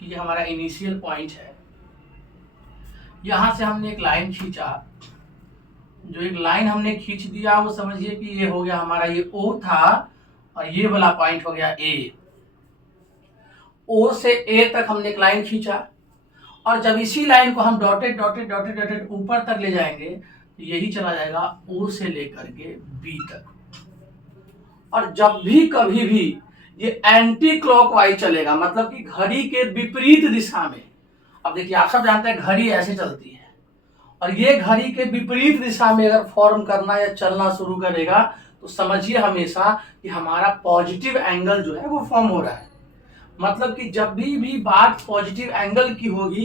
कि ये हमारा इनिशियल पॉइंट है। यहाँ से हमने एक लाइन खींचा, जो एक लाइन हमने खींच दिया वो समझिए कि ये हो गया हमारा, ये O था और ये वाला पॉइंट हो गया A। O से A तक हमने एक लाइन खींचा और जब इसी लाइन को हम डॉटेड डॉटेड डॉटेड डॉटेड ऊपर तक ले जाएंगे तो यही चला जाएगा O से लेकर के B तक। और जब भी कभी भी ये एंटी क्लॉकवाइज चलेगा, मतलब कि घड़ी के विपरीत दिशा में। अब देखिए आप सब जानते हैं घड़ी ऐसे चलती है और ये घड़ी के विपरीत दिशा में अगर फॉर्म करना या चलना शुरू करेगा तो समझिए हमेशा कि हमारा पॉजिटिव एंगल जो है वो फॉर्म हो रहा है। मतलब कि जब भी बात पॉजिटिव एंगल की होगी,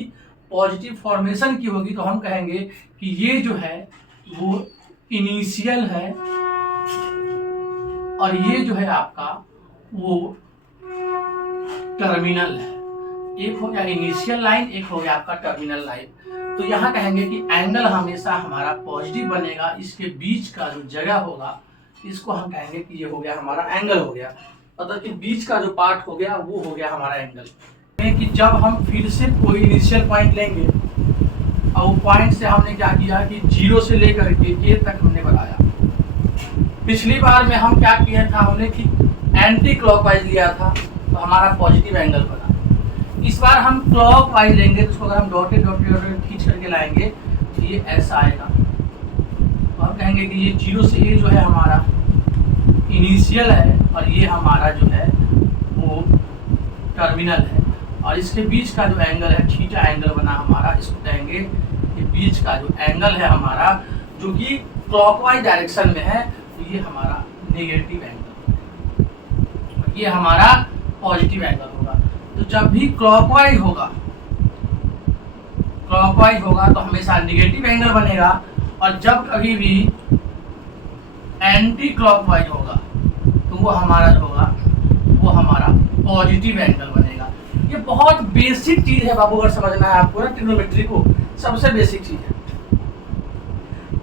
पॉजिटिव फॉर्मेशन की होगी, तो हम कहेंगे कि ये जो है वो इनिशियल है और ये जो है आपका वो टर्मिनल है। एक हो गया इनिशियल लाइन, एक हो गया आपका टर्मिनल लाइन। तो यहाँ कहेंगे कि एंगल हमेशा हमारा पॉजिटिव बनेगा। इसके बीच का जो जगह होगा इसको हम कहेंगे कि ये हो गया हमारा एंगल हो गया, मतलब कि बीच का जो पार्ट हो गया वो हो गया हमारा एंगल। कि जब हम फिर से कोई इनिशियल पॉइंट लेंगे और वो पॉइंट से हमने क्या किया कि 0 से लेकर के A तक हमने बनाया। पिछली बार में हम क्या किया था, हमने कि एंटी क्लॉकवाइज लिया था तो हमारा पॉजिटिव एंगल बना। इस बार हम क्लॉकवाइज लेंगे तो उसको अगर हम डॉटेड डॉटेड डॉटेड खींच करके लाएंगे तो ये ऐसा आएगा। तो हम कहेंगे कि ये 0 से A जो है हमारा इनिशियल है और ये हमारा जो है वो टर्मिनल है। और इसके बीच का जो एंगल है थीटा एंगल बना हमारा, इसको कहेंगे कि बीच का जो एंगल है हमारा जो कि क्लॉकवाइज डायरेक्शन में है, तो ये हमारा नेगेटिव एंगल, ये हमारा पॉजिटिव एंगल होगा। तो जब भी क्लॉकवाइज होगा तो हमेशा नेगेटिव एंगल बनेगा और जब कभी भी एंटी क्लॉकवाइज होगा तो वो हमारा जो होगा वो हमारा पॉजिटिव एंगल बनेगा। ये बहुत बेसिक चीज है बाबू, अगर समझना है आपको ना ट्रिग्नोमेट्री को, सबसे बेसिक चीज है।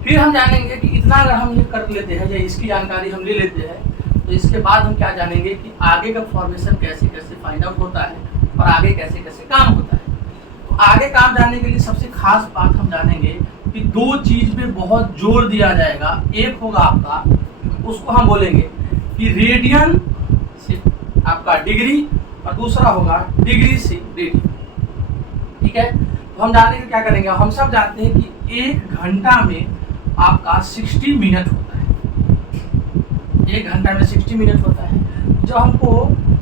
फिर हम जानेंगे कि इतना अगर हम ये कर लेते हैं या इसकी जानकारी हम ले लेते हैं तो इसके बाद हम क्या जानेंगे कि आगे का फॉर्मेशन कैसे कैसे फाइंड आउट होता है और आगे कैसे कैसे काम होता है। तो आगे काम जानने के लिए सबसे खास बात हम जानेंगे कि 2 चीज पे बहुत जोर दिया जाएगा। एक होगा आपका, उसको हम बोलेंगे कि रेडियन से आपका डिग्री और दूसरा होगा डिग्री से रेडियन। ठीक है, तो हम जानेंगे क्या करेंगे। हम सब जानते हैं कि 1 घंटा में आपका 60 मिनट होता है। 1 घंटा में 60 मिनट होता है। जब हमको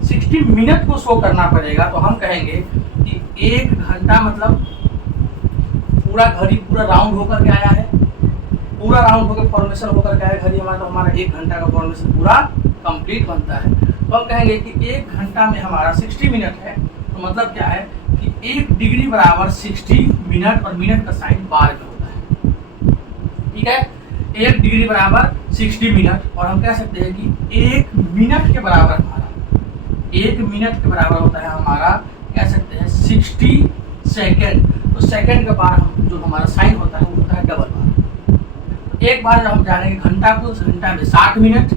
60 मिनट को शो करना पड़ेगा तो हम कहेंगे कि 1 घंटा मतलब पूरा घड़ी पूरा राउंड होकर के आया है, पूरा राउंड होकर फॉर्मेशन होकर के आया घड़ी हमारा, तो हमारा 1 घंटा का फॉर्मेशन पूरा कंप्लीट बनता है। तो हम कहेंगे कि 1 घंटा में हमारा 60 मिनट है, तो मतलब क्या है कि 1 डिग्री बराबर 60 मिनट और मिनट का साइन बार में होता है। ठीक है, 1 डिग्री बराबर 60 मिनट और हम कह सकते हैं कि 1 मिनट के बराबर हमारा 1 मिनट के बराबर होता है हमारा, कह सकते हैं 60 सेकेंड। तो सेकेंड का बार हम जो हमारा साइन होता है वो होता है डबल बार। एक बार जब हम जानेंगे घंटा को, तो घंटा में 60 मिनट,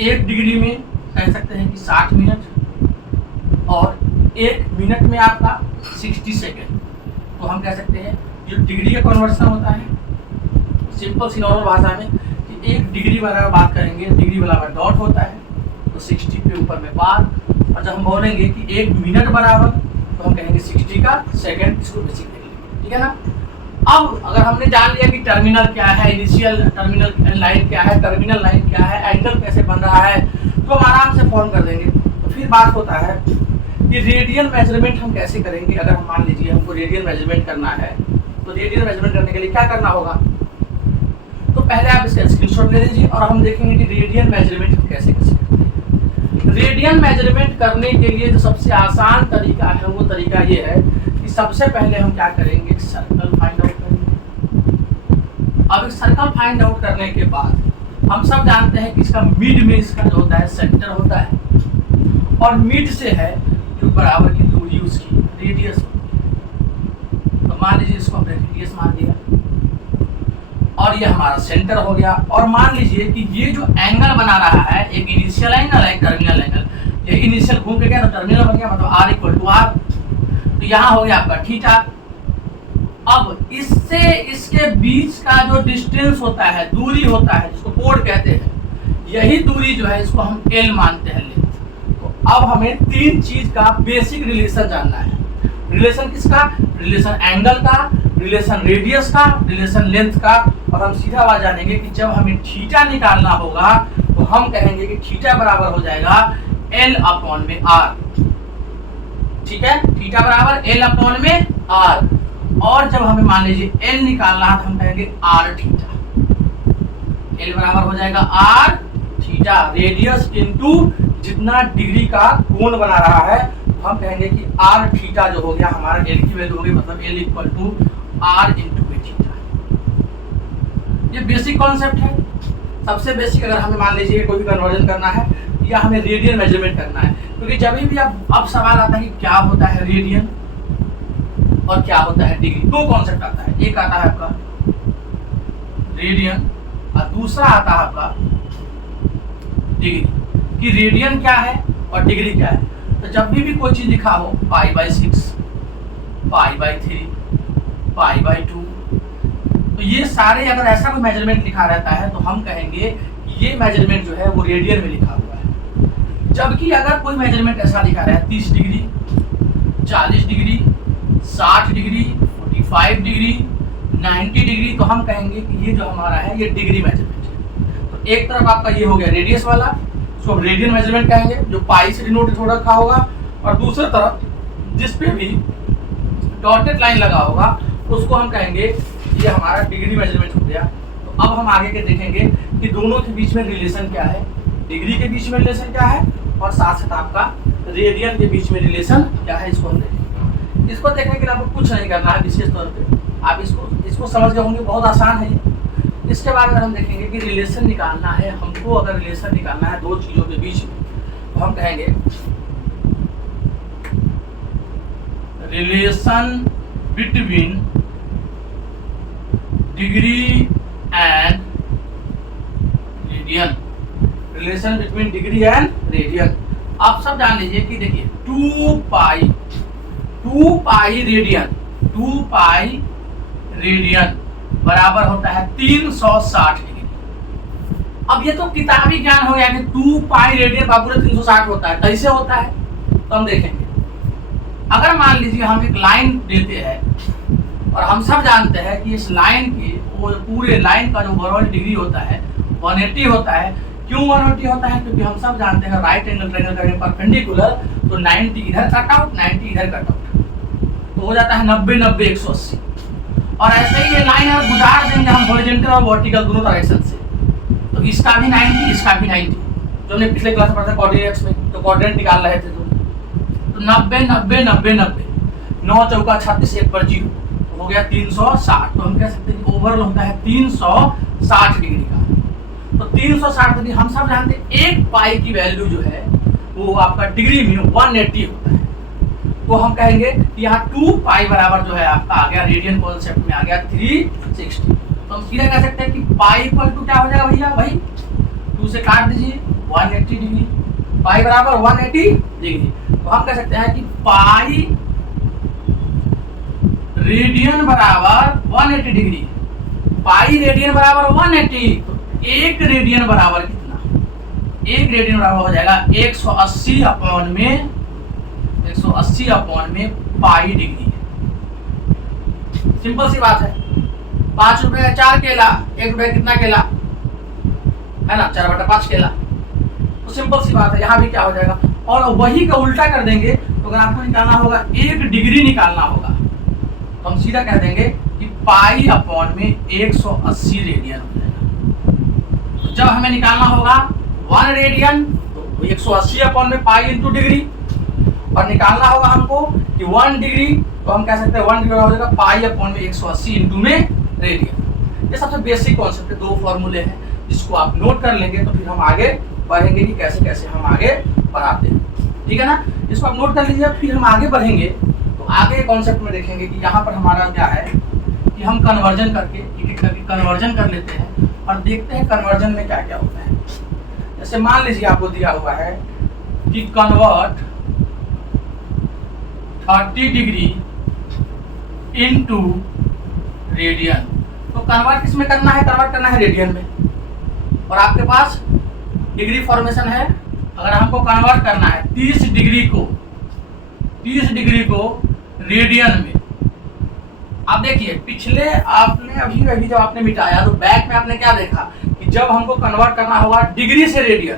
1 डिग्री में कह सकते हैं कि 60 मिनट और 1 मिनट में आपका 60 सेकेंड। तो हम कह सकते हैं जो डिग्री का कन्वर्सन होता है सिंपल सी नॉर्मल भाषा में कि 1 डिग्री बराबर बात करेंगे, डिग्री बराबर डॉट होता है तो 60 पे ऊपर में बार, और जब हम बोलेंगे कि 1 मिनट बराबर तो हम कहेंगे 60 का सेकेंड। इसको बेसिक देख, ठीक है ना। अब अगर हमने जान लिया कि टर्मिनल क्या है, इनिशियल टर्मिनल लाइन क्या है, टर्मिनल लाइन क्या है, एंगल कैसे बन रहा है, तो हम आराम से फॉर्म कर देंगे। तो फिर बात होता है कि रेडियल मेजरमेंट हम कैसे करेंगे। अगर हम मान लीजिए हमको रेडियल मेजरमेंट करना है तो रेडियल मेजरमेंट करने के लिए क्या करना होगा, तो पहले आप इसका स्क्रीनशॉट ले लीजिए और हम देखेंगे कि रेडियल मेजरमेंट हम कैसे कर सकते हैं। रेडियल मेजरमेंट करने के लिए जो सबसे आसान तरीका है वो तरीका ये है कि सबसे पहले हम क्या करेंगे, एक सर्कल फाइंड आउट करेंगे। अब एक सर्कल फाइंड आउट करने के बाद हम सब जानते हैं कि इसका मिड में इसका जो होता है सेंटर होता है और मिड से है जो बराबर की दूरी उसकी रेडियस। तो मान लीजिए इसको हमने रेडियस मान लिया और ये हमारा सेंटर हो गया। और मान लीजिए कि ये जो एंगल बना रहा है एक इनिशियल एंगल है, एक टर्मिनल एंगल। ये इनिशियल घूम के गया तो टर्मिनल बन गया, मतलब R = R। तो यहाँ हो गया आपका थीटा। अब इससे इसके बीच का जो डिस्टेंस होता है, दूरी होता है, जिसको कोण कहते हैं, यही दूरी जो है इसको हम एल मानते हैं, लेंथ। तो अब हमें तीन चीज का बेसिक रिलेशन जानना है। रिलेशन किसका? रिलेशन एंगल का, रिलेशन रेडियस का, रिलेशन लेंथ का। और हम सीधा बात जानेंगे कि जब हमें थीटा निकालना होगा तो हम कहेंगे कि थीटा बराबर हो जाएगा एल अपॉन में आर। ठीक है, थीटा बराबर एल अपॉन में आर। और जब हमें मान लीजिए एल निकालना है तो हम कहेंगे आर थीटा। एल बराबर हो जाएगा आर थीटा, रेडियस इनटू जितना डिग्री का कोण बना रहा है, हम कहेंगे कि आर थीटा जो हो गया हमारा, एल की वैल्यू होगी मतलब l equal to r into a theta. ये बेसिक कॉन्सेप्ट है, सबसे बेसिक। अगर हमें मान लीजिए कोई भी कन्वर्जन करना है या हमें रेडियन मेजरमेंट करना है, क्योंकि जब भी अब सवाल आता है कि क्या होता है रेडियन और क्या होता है डिग्री। दो कॉन्सेप्ट आता है, एक आता है आपका रेडियन और दूसरा आता है आपका डिग्री, कि रेडियन क्या है और डिग्री क्या है। तो जब भी कोई चीज लिखा हो π/6, π/3, π/2, तो ये सारे अगर ऐसा कोई मेजरमेंट लिखा रहता है तो हम कहेंगे कि ये मेजरमेंट जो है वो रेडियन में लिखा हुआ है। जबकि अगर कोई मेजरमेंट ऐसा लिखा रहा है 30 degree, 40 degree, 60 degree, 45 degree, 90 degree, तो हम कहेंगे कि ये जो हमारा है ये डिग्री मेजरमेंट है। तो एक तरफ आपका ये हो गया रेडियस वाला, उसको रेडियन मेजरमेंट कहेंगे, जो पाई से डिनोट हो रखा होगा। और दूसरी तरफ जिस पे भी डॉटेड लाइन लगा होगा उसको हम कहेंगे ये हमारा डिग्री मेजरमेंट हो गया। तो अब हम आगे के देखेंगे कि दोनों के बीच में रिलेशन क्या है, डिग्री के बीच में रिलेशन क्या है और साथ साथ आपका रेडियन के बीच में रिलेशन क्या है, इसको हम देखेंगे। इसको देखने के लिए आपको कुछ नहीं करना है विशेष तौर पे, आप इसको समझ गए होंगे, बहुत आसान है ये। इसके बाद में हम देखेंगे कि रिलेशन निकालना है हमको। अगर रिलेशन निकालना है दो चीजों के बीच में तो हम कहेंगे relation between degree and radian. Relation between degree and radian आप सब जान लीजिए कि देखिए 2 पाई रेडियन बराबर होता है 360 डिग्री। अब ये तो किताबी ज्ञान हो गया कि 2 पाई रेडियन बराबर 360 होता है, कैसे होता है तो हम देखेंगे। अगर मान लीजिए हम एक लाइन देते हैं और हम सब जानते हैं कि इस लाइन की पूरे लाइन का जो ओवरऑल डिग्री होता है 180 होता है। क्यों 180 होता है? क्योंकि हम सब जानते हैं राइट एंगल ट्रायंगल करेंगे परपेंडिकुलर तो 90 इधर कट आउट, 90 इधर कट आउट, तो हो जाता है 90 90 180। और ऐसे ही ये लाइन अगर गुजार देंगे हम हॉरिजॉन्टल और वर्टिकल दोनों डायरेक्शन से, तो इसका भी 90, इसका भी 90, जो हमने पिछले क्लास में पढ़ा था कोऑर्डिनेट्स में, तो कोऑर्डिनेट निकाल रहे थे तो 90 90 90 90, 9 चौका 36, 1 पर 0, हो गया 360। तो हम कह सकते हैं कि ओवरऑल होता है 360 डिग्री का। तो 360 डिग्री हम सब जानते हैं, एक पाई की वैल्यू जो है वो आपका डिग्री में 180 होता है। तो हम कहेंगे कि यहाँ 2 पाई बराबर जो है आपका आ गया रेडियन कॉन्सेप्ट में आ गया 360। तो हम सीधा कह सकते हैं कि पाई इक्वल टू क्या हो जाएगा भैया, भाई 2 से काट दीजिए 180 डिग्री, पाई बराबर 180 डिग्री। तो हम कह सकते हैं कि पाई रेडियन बराबर 180 डिग्री, पाई रेडियन बराबर 180। तो एक रेडियन बराबर कितना? एक रेडियन बराबर हो जाएगा 180 अपॉन में पाई डिग्री। सिंपल सी बात है, 5 रुपए 4 केला, 1 रुपए कितना केला है ना, 4/5 केला। तो सिंपल सी बात है, यहाँ भी क्या हो जाएगा। और वही का उल्टा कर देंगे तो अगर आपको निकालना होगा 1 डिग्री निकालना होगा तो हम सीधा कह देंगे कि पाई अपॉन में 180 रेडियन हो जाएगा। तो जब हमें निकालना होगा 1 रेडियन तो 180 अपॉन में पाई इंटू डिग्री, और निकालना होगा हमको कि 1 डिग्री तो हम कह सकते हैं 1 डिग्री हो जाएगा पाई अपॉन में 180 इंटू में रेडियन। ये सबसे बेसिक कॉन्सेप्ट है, 2 फॉर्मूले हैं जिसको आप नोट कर लेंगे तो फिर हम आगे बढ़ेंगे कि कैसे कैसे हम आगे बढ़ाते हैं। ठीक है ना, इसको आप नोट कर लीजिए। फिर हम आगे बढ़ेंगे तो आगे कॉन्सेप्ट में देखेंगे कि यहाँ पर हमारा क्या है कि हम कन्वर्जन करके एक करके कन्वर्जन कर लेते हैं और देखते हैं कन्वर्जन में क्या क्या होता है। जैसे मान लीजिए आपको दिया हुआ है कि कन्वर्ट 30 डिग्री इंटू रेडियन। तो कन्वर्ट किस में करना है? कन्वर्ट करना है रेडियन में। और आपके पास डिग्री फॉर्मेशन है, अगर हमको कन्वर्ट करना है 30 डिग्री को रेडियन में। आप देखिए पिछले आपने अभी जब आपने मिटाया तो बैक में आपने क्या देखा कि जब हमको कन्वर्ट करना होगा डिग्री से रेडियन,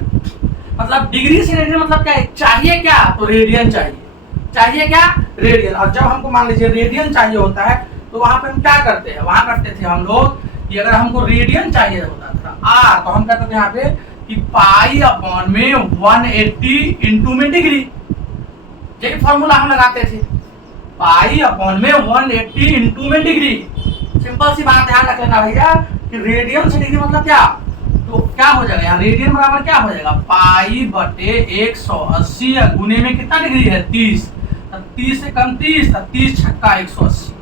मतलब डिग्री से रेडियन मतलब क्या है? चाहिए क्या? तो रेडियन चाहिए क्या? रेडियन। और जब हमको मान लीजिए रेडियन चाहिए होता है तो वहां पे हम क्या करते हैं? वहां करते थे हम लोग कि अगर हमको रेडियन चाहिए होता था आर, तो हम करते थे यहाँ पे कि पाई अपॉन में 180 इंटू में डिग्री। यही फॉर्मूला हम लगाते थे, पाई अपॉन में 180 इंटू में डिग्री। सिंपल सी बात ध्यान रख लेना भैया कि रेडियन से डिग्री मतलब क्या? तो क्या हो जाएगा यहाँ? रेडियन बराबर क्या हो जाएगा? पाई बटे 180 गुने में कितना डिग्री है? 30। 30 से कम 30, 30 छक्का 180,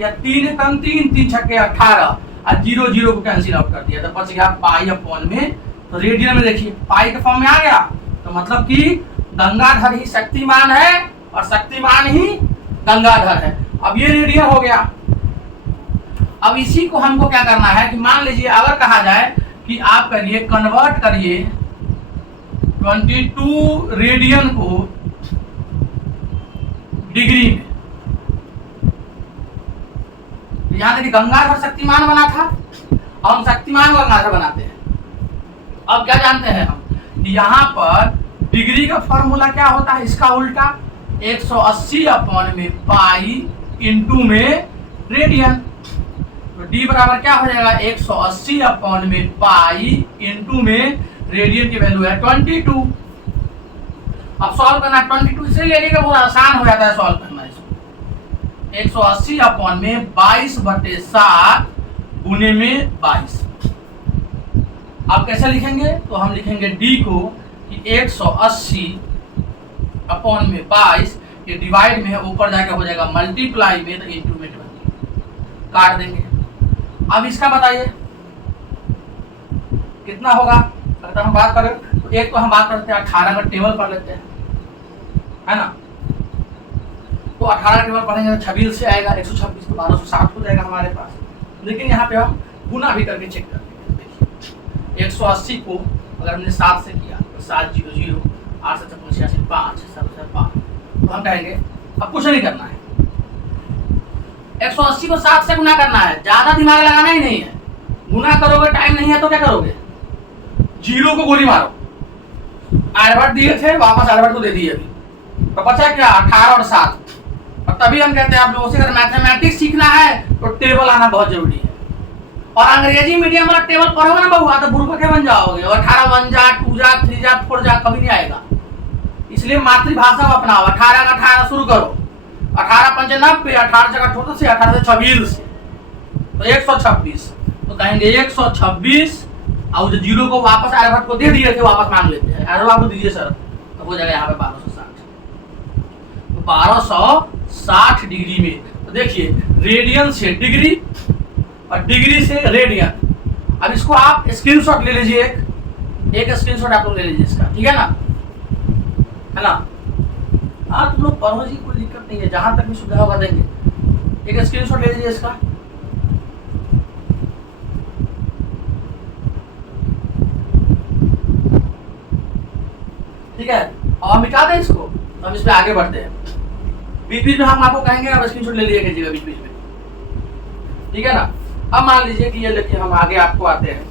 या 3 से कम 3, 3 छक्के 18, और 0 को कैंसिल आउट कर दिया तो बच गया पाई अपॉन में। तो रेडियन में देखिए पाई के फॉर्म में आ गया, तो मतलब कि गंगाधर ही शक्तिमान है और शक्तिमान ही गंगाधर है। अब ये रेडियन हो गया। अब इसी को हमको क्या करना है कि मान लीजिए अगर कहा जाए कि आप करिए कन्वर्ट करिए 22 रेडियन को डिग्री में। यहाँ देखिए गंगाधर शक्तिमान बना था, अब हम शक्तिमान गंगाधर बनाते हैं। अब क्या जानते हैं हम कि यहाँ पर डिग्री का फॉर्मूला क्या होता है? इसका उल्टा 180 अपॉन में पाई इंटू में रेडियन। तो डी बराबर क्या हो जाएगा? 180 अपॉन में पाई इंटू में रेडियन की वैल्यू है 22। अब सॉल्व करना 22 से ले लेके बहुत आसान हो जाता है सॉल्व करना इसको। 180 अपॉन में 22/7 गुने में 22। आप कैसे लिखेंगे? तो हम लिखेंगे डी को कि 180 अपॉन में 22, ये डिवाइड में है, ऊपर जाकर हो जाएगा मल्टीप्लाई में, तो इंटू में 20 काट देंगे। अब इसका बताइए कितना होगा? अगर हम बात करें तो एक तो हम बात करते हैं 18 का टेबल पढ़ लेते हैं, है ना। तो 18 टेबल पढ़ेंगे तो 26 से आएगा 126, तो 1260 हो जाएगा हमारे पास। लेकिन यहाँ पे हम गुना भी करके चेक करते हैं। देखिए 180 को अगर हमने 7 से किया तो 700, 8 से 85, 5 7 5, तो हम कहेंगे अब कुछ नहीं करना है, 180 को 7 से गुना करना है, ज्यादा दिमाग लगाना ही नहीं है। गुना करोगे टाइम नहीं है तो क्या करोगे? 0 को गोली मारो। आर्यभट्ट दिए थे, वापस आर्यभट्ट को दे दिए अभी, तो बचा क्या? 18 और 7। और तभी हम कहते हैं आप लोगों से अगर मैथमेटिक्स सीखना है तो टेबल आना बहुत जरूरी है। और अंग्रेजी मीडियम वाला टेबल पढ़ोगे ना बहुआ तो बुर्बक बन जाओगे, और 18 1 जा 2 जा 3 जा 4 जा कभी नहीं आएगा। इसलिए मातृभाषा को अपनाओ। 18 का 18 शुरू करो, 18 5 90, 18 जगह छोटे से 18 से 26 से, तो 126। तो कहेंगे 126, और जो 0 को वापस आर्यभट्ट को दे दिए थे वापस मांग लेते हैं, आर्यभट्ट को दीजिए सर, तो हो जाएगा यहाँ पे 1260। तो 1260 डिग्री में, तो देखिए रेडियन से डिग्री और डिग्री से रेडियन। अब इसको आप स्क्रीनशॉट ले लीजिए, एक स्क्रीनशॉट आप लोग ले लीजिए इसका, ठीक है ना, है ना। हाँ तुम लोग पढ़ो जी, कोई दिक्कत नहीं है, जहां तक भी सुविधा होगा देंगे। एक स्क्रीनशॉट ले लीजिए इसका, ठीक है। और हम मिटा दें इसको, तो हम इस पे आगे बढ़ते हैं। बीच बीच में हम आपको कहेंगे आप स्क्रीनशॉट ले लीजिए कीजिएगा बीच बीच में, ठीक है ना। अब मान लीजिए कि ये देखिए हम आगे आपको आते हैं,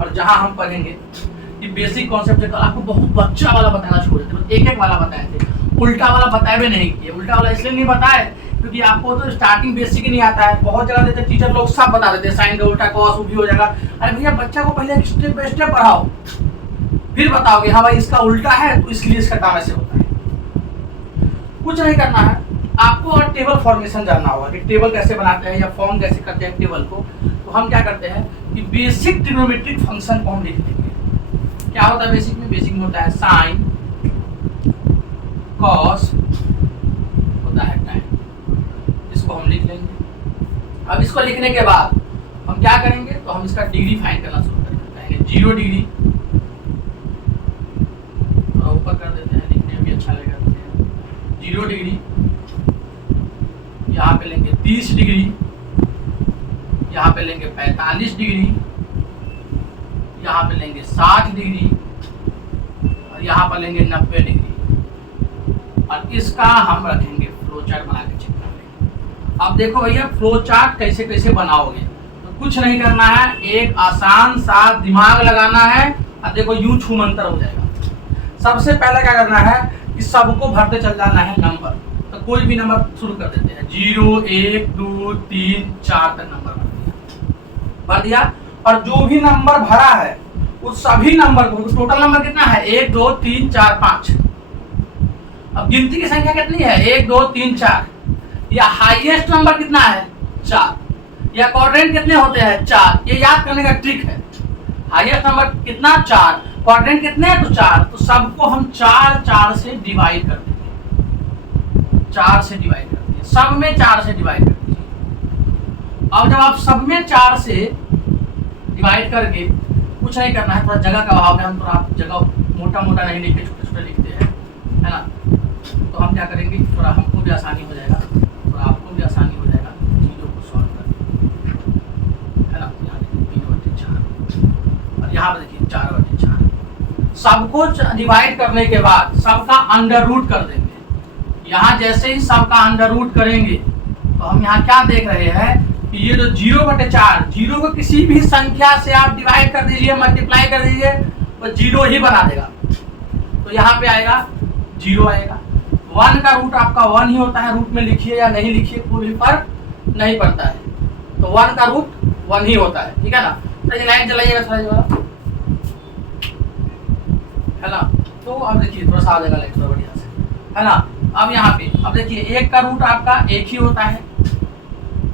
और जहां हम पढ़ेंगे कि बेसिक कॉन्सेप्ट कल आपको बहुत बच्चा वाला बताना छोड़ देते, तो एक वाला बताए थे, उल्टा वाला बताए भी नहीं किए। उल्टा वाला इसलिए नहीं बताए क्योंकि आपको तो स्टार्टिंग बेसिक ही नहीं आता है। बहुत जगह देते टीचर लोग सब बता देते हैं, साइन का उल्टा कॉस भी हो जाएगा। अरे भैया बच्चा को पहले स्टेप बाय स्टेप पढ़ाओ, फिर बताओगे हाँ भाई इसका उल्टा है तो इसलिए इसका काम ऐसे होता है। कुछ नहीं करना है आपको, और टेबल फॉर्मेशन जानना होगा कि टेबल कैसे बनाते हैं या फॉर्म कैसे करते हैं टेबल को। तो हम क्या करते हैं कि बेसिक ट्रिग्नोमेट्रिक फंक्शन को हम लिख लेंगे। क्या होता है बेसिक में? बेसिक में होता है साइन, कॉस, होता है टाइम, इसको हम लिख लेंगे। अब इसको लिखने के बाद हम क्या करेंगे? तो हम इसका डिग्री फाइंड करना शुरू करेंगे। 0 डिग्री, और ऊपर कर देते हैं, लिखने में भी अच्छा लगेगा। 0 डिग्री, यहाँ पे लेंगे 30 डिग्री, यहाँ पे लेंगे 45 डिग्री, यहाँ पे लेंगे 60 डिग्री और यहाँ पर लेंगे 90 डिग्री और इसका हम रखेंगे फ्लो चार्ट बना के चेक कर लेंगे। अब देखो भैया फ्लो चार्ट कैसे कैसे बनाओगे, तो कुछ नहीं करना है, एक आसान सा दिमाग लगाना है और देखो यूं छूमंतर हो जाएगा। सबसे पहले क्या करना है कि सबको भरते चल जाना है नंबर, तो कोई भी नंबर शुरू कर देते हैं, 0 1 2 3 4 तक नंबर भर दिया और जो भी नंबर भरा है उस सभी नंबर को, टोटल नंबर कितना है 1 2 3 4 5। अब गिनती की संख्या कितनी है 1 2 3 4, या हाईएस्ट नंबर कितना है 4, या क्वाड्रेंट कितने होते हैं 4, ये याद करने का ट्रिक है। हाईएस्ट नंबर कितना 4, क्वाड्रेंट कितने हैं तो 4, तो सबको हम 4 से डिवाइड कर देंगे, 4 से डिवाइड कर देंगे, सब में 4 से डिवाइड कर दीजिए। अब जब आप सब में 4 से डिवाइड करके, कुछ नहीं करना है, थोड़ा जगह का अभाव है, हम थोड़ा जगह मोटा मोटा नहीं लिखते, छोटे छोटे लिखते हैं, है ना। तो हम क्या करेंगे, थोड़ा हमको भी आसानी हो जाएगा, थोड़ा आपको भी आसानी हो जाएगा चीज़ों को सॉल्व करने, है ना। यहाँ देखिए 3/4 और यहाँ पर देखिए 4/4। सबको डिवाइड करने के बाद सबका अंडर रूट कर देंगे। यहाँ जैसे ही सबका अंडर रूट करेंगे तो हम यहाँ क्या देख रहे हैं कि ये जो 0/4, 0 को किसी भी संख्या से आप डिवाइड कर दीजिए, मल्टीप्लाई कर दीजिए, वो 0 ही बना देगा। तो यहाँ पे आएगा 0 आएगा। 1 का रूट आपका 1 ही होता है, रूट में लिखिए या नहीं लिखिए कोई फर्क नहीं पड़ता है, तो 1 का रूट 1 ही होता है, ठीक है ना। तो ये लाइन चलाइएगा थोड़ा, है ना। तो अब देखिए थोड़ा सा आ जाएगा लाइट थोड़ा बढ़िया से, है ना। अब यहाँ पे अब देखिए 1 का रूट आपका 1 ही होता है,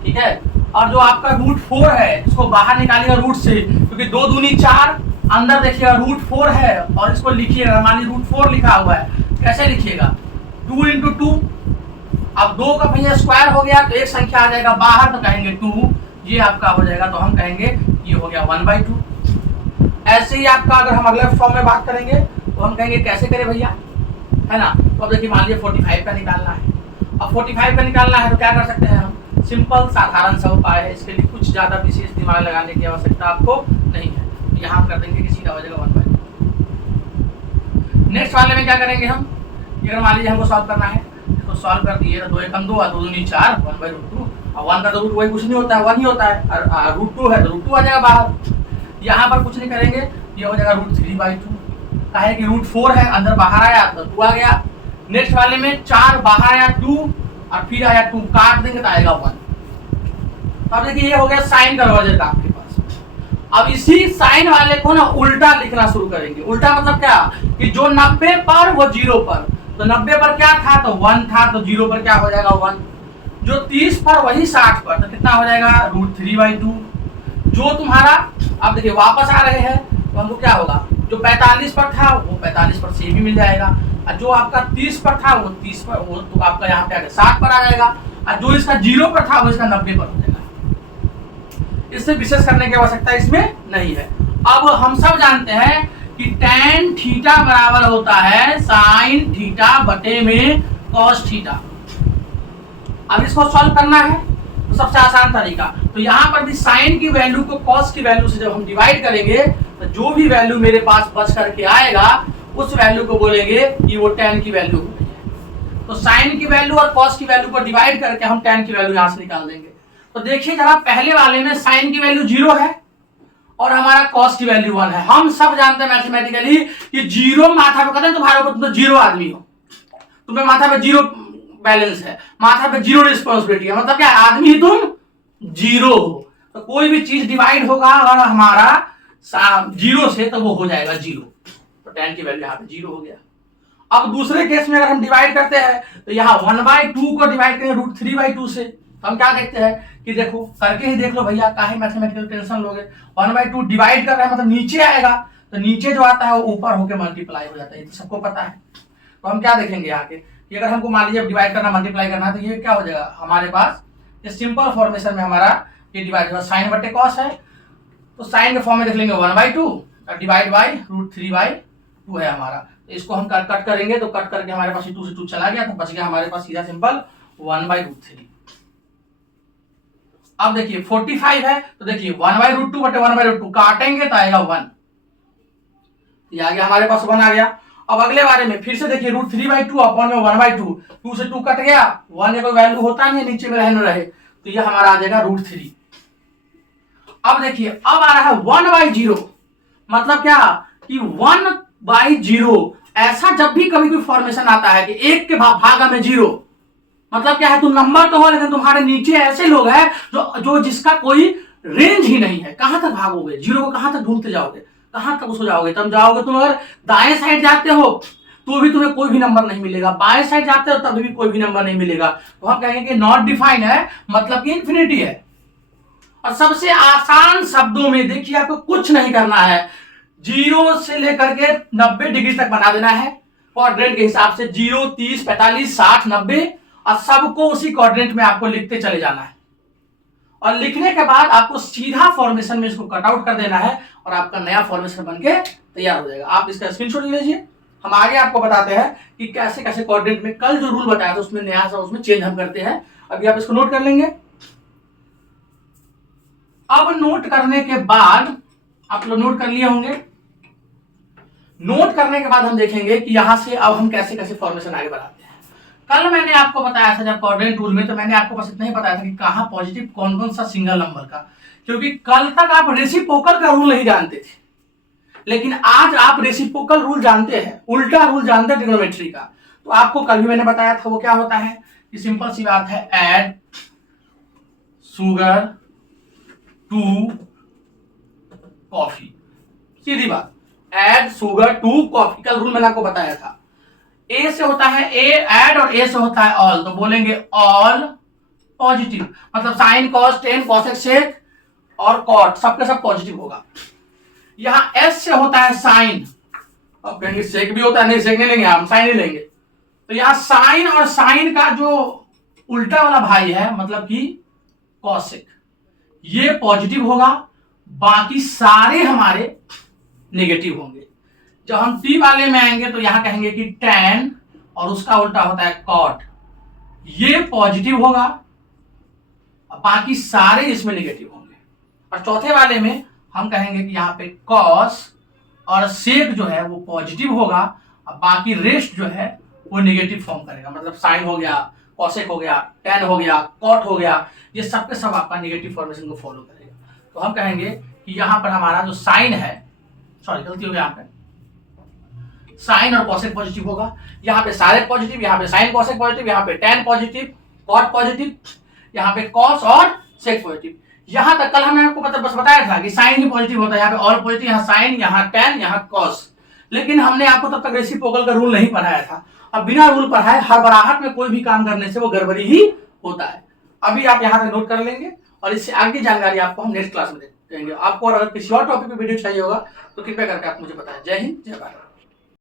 ठीक है। और जो आपका रूट 4 है इसको बाहर निकालिएगा रूट से, क्योंकि 2 दूनी 4, अंदर देखिएगा रूट 4 है और इसको लिखिएगा, मान लीजिए रूट 4 लिखा हुआ है, कैसे लिखिएगा 2 × 2। अब 2 का भैया स्क्वायर हो गया तो एक संख्या आ जाएगा बाहर, तो कहेंगे 2, ये आपका हो जाएगा, तो हम कहेंगे ये हो गया 1/2। ऐसे ही आपका अगर हम अगले फॉर्म में बात करेंगे तो हम कहेंगे कैसे करें भैया, है ना। तो अब देखिए मान लीजिए 45 का निकालना है, अब 45 का निकालना है तो क्या कर सकते हैं हम, सिंपल साधारण सा उपाय है, इसके लिए कुछ ज़्यादा विशेष दिमाग लगाने की आवश्यकता आपको नहीं है। तो यहाँ कर देंगे कि सीधा हो जाएगा 1/2। नेक्स्ट वाले में क्या करेंगे हम, अगर मान लीजिए हमको सॉल्व करना है तो सॉल्व कर दिए, 2 × 1 = 2 और 2 दूनी 4, 1/√2। और 1 का तो रूट वही कुछ नहीं होता है, 1 ही होता है, और √2 है तो √2 आ जाएगा बाहर। यहाँ पर कुछ नहीं करेंगे, ये हो जाएगा √3/2। है कि √4 है, अंदर बाहर आया तो 2 आ गया। नेक्स्ट वाले में 4 बाहर आया 2 और फिर आया 2, काट देंगे तो आएगा 1। अब देखिए ये हो गया साइन कन्वर्जन का आपके पास। अब इसी साइन वाले को ना उल्टा लिखना शुरू करेंगे। उल्टा मतलब क्या कि जो 90 पर वो 0 पर, तो 90 पर क्या था तो 1 था, तो 0 पर क्या हो जाएगा 1। जो 30 पर वही 60 पर, तो कितना हो जाएगा √3/2। जो तुम्हारा अब देखिए वापस आ रहे हैं तो हमको क्या होगा, जो 45 पर था वो 45 पर से भी मिल जाएगा, और जो आपका 30 पर था वो 30 पर, वो तो आपका यहाँ पे 60 पर आ जाएगा, और जो इसका 0 पर था वो इसका 90 पर हो जाएगा। इससे विशेष करने की आवश्यकता इसमें नहीं है। अब हम सब जानते हैं कि tan थीटा बराबर होता है sin थीटा बटे में cos थीटा। अब इसको सॉल्व करना है तो सबसे आसान तरीका, तो यहाँ पर भी साइन की वैल्यू को कॉस की वैल्यू से जब हम डिवाइड करेंगे तो जो भी वैल्यू मेरे पास बच करके आएगा उस वैल्यू को बोलेंगे कि वो tan की वैल्यू हो गई है। तो साइन की वैल्यू और कॉस की वैल्यू को डिवाइड करके हम tan की वैल्यू यहाँ से निकाल देंगे। तो देखिए जरा पहले वाले में साइन की वैल्यू 0 है और हमारा कॉस की वैल्यू 1 है। हम सब जानते हैं मैथमेटिकली कि 0 माथा पे कहते हैं तुम्हारे ऊपर, तुम तो 0 आदमी हो, तुम्हें माथा पे 0 बैलेंस है, माथा पे 0 रिस्पॉन्सिबिलिटी है, मतलब क्या आदमी तुम 0 हो। तो कोई भी चीज डिवाइड होगा अगर हमारा 0 से तो वो हो जाएगा 0। तो tan की वैल्यू यहाँ पे 0 हो गया। अब दूसरे केस में अगर हम डिवाइड करते हैं तो यहाँ 1/2 को डिवाइड करें √3/2 से, तो हम क्या देखते हैं कि देखो करके ही देख लो भैया, काहे मैथमेटिकल टेंशन लोगे। 1/2 डिवाइड कर रहे हैं मतलब नीचे आएगा, तो नीचे जो आता है वो ऊपर होकर मल्टीप्लाई हो जाता है, ये तो सबको पता है। तो हम क्या देखेंगे यहाँ के कि अगर हमको मान लीजिए डिवाइड करना मल्टीप्लाई करना है तो ये क्या हो जाएगा हमारे पास, ये सिंपल फॉर्मेशन में हमारा ये डिवाइड होगा, साइन बटे कॉस है तो साइन के फॉर्म में देख लेंगे 1/2 और डिवाइड बाई √3/2 है हमारा। तो इसको हम कट करेंगे तो कट करके हमारे पास 2 से 2 चला गया, तो बच गया हमारे पास सीधा सिंपल 1/√3। अब देखिए 45 है तो देखिए 1/√2 बटे 1/√2 काटेंगे तो आएगा 1, ये आ गया हमारे पास 1 आ गया। अब अगले बारे में फिर से देखिए √3/2 अपॉन में 1/2, 2 से 2 कट गया, 1 का कोई वैल्यू होता नहीं है, नीचे में रहे, तो ये हमारा आ जाएगा √3। अब देखिए अब आ रहा है 1/0, मतलब क्या कि 1/0 ऐसा जब भी कभी कोई फॉर्मेशन आता है कि 1 के भागा में 0, मतलब क्या है, तुम नंबर तो हो लेकिन तुम्हारे नीचे ऐसे लोग हैं जो जिसका कोई रेंज ही नहीं है, कहां तक भागोगे, 0 को कहां तक ढूंढते जाओगे, कहां तक उसको जाओगे, तुम अगर दाएं साइड जाते हो तो भी तुम्हें कोई भी नंबर नहीं मिलेगा, बाएं साइड जाते हो तभी भी कोई भी नंबर नहीं मिलेगा, तो हम कहेंगे कि नॉट डिफाइंड है, मतलब कि इंफिनिटी है। और सबसे आसान शब्दों में देखिए आपको कुछ नहीं करना है, 0 से लेकर के 90 डिग्री तक बना देना है क्वाड्रेंट के हिसाब से, 0, 30, 45, 60, 90, और सबको उसी क्वाड्रेंट में आपको लिखते चले जाना है। और लिखने के बाद आपको सीधा फॉर्मेशन में इसको कट आउट कर देना है और आपका नया फॉर्मेशन बनके तैयार हो जाएगा। आप इसका स्क्रीनशॉट ले लीजिए, हम आगे आपको बताते हैं कि कैसे कैसे क्वाड्रेंट में कल जो रूल बताया था उसमें नया सा उसमें चेंज हम करते हैं। अभी आप इसको नोट कर लेंगे। अब नोट करने के बाद आप लोग नोट कर लिए होंगे, नोट करने के बाद हम देखेंगे कि यहां से अब हम कैसे कैसे फॉर्मेशन आगे बढ़ाते हैं। कल मैंने आपको बताया था जब क्वाड्रेंट रूल में, तो मैंने आपको बस इतना ही बताया था कि कहां पॉजिटिव कौन कौन सा सिंगल नंबर का, क्योंकि कल तक आप रेसिप्रोकल का रूल नहीं जानते थे, लेकिन आज आप रेसिप्रोकल रूल जानते हैं, उल्टा रूल जानते हैं ट्रिग्नोमेट्री का। तो आपको कल भी मैंने बताया था वो क्या होता है कि सिंपल सी बात है, ऐड शुगर टू कॉफी, सीधी बात, ऐड शुगर टू कॉफी, कल रूल मैंने आपको बताया था। ए से होता है ए ऐड और ए से होता है ऑल, तो बोलेंगे ऑल पॉजिटिव, मतलब sine cos tan cosec sec और कॉट सबके सब पॉजिटिव होगा। यहां एस से होता है साइन, अब कहेंगे सेक भी होता है, नहीं सेक नहीं लेंगे हम, साइन ही लेंगे, तो यहां साइन और साइन का जो उल्टा वाला भाई है मतलब कि कॉसेक, ये पॉजिटिव होगा, बाकी सारे हमारे नेगेटिव होंगे। जब हम टी वाले में आएंगे तो यहां कहेंगे कि tan और उसका उल्टा होता है cot, ये पॉजिटिव होगा, बाकी सारे इसमें नेगेटिव होंगे। और चौथे वाले में हम कहेंगे कि यहाँ पे cos और sec जो है वो पॉजिटिव होगा, और बाकी रेस्ट जो है वो नेगेटिव फॉर्म करेगा, मतलब साइन हो गया, cosec हो गया, tan हो गया, cot हो गया, ये सब के सब आपका नेगेटिव फॉर्मेशन को फॉलो करेगा। तो हम कहेंगे कि यहाँ पर हमारा जो साइन है, सॉरी गलती हो गया, यहाँ पे साइन और कॉसेक पॉजिटिव होगा, यहाँ पे सारे पॉजिटिव, यहाँ पे साइन कॉसेक पॉजिटिव, यहाँ पे tan पॉजिटिव, कॉट पॉजिटिव, यहाँ पे कॉस और सेक पॉजिटिव। यहाँ तक कल हमने आपको बस बताया था कि साइन ही पॉजिटिव होता है, यहाँ पे ऑल पॉजिटिव, यहाँ साइन, यहाँ tan, यहाँ कॉस, लेकिन हमने आपको तब तक रेसिप्रोकल का रूल नहीं पढ़ाया था। अब बिना रूल पढ़ाए हड़बड़ाहट में कोई भी काम करने से वो गड़बड़ी ही होता है। अभी आप यहाँ तक नोट कर लेंगे और इससे आगे जानकारी आपको हम नेक्स्ट क्लास में देंगे। आपको अगर किसी और टॉपिक पे वीडियो चाहिए होगा तो कृपया करके आप मुझे बताएं। जय हिंद, जय भारत।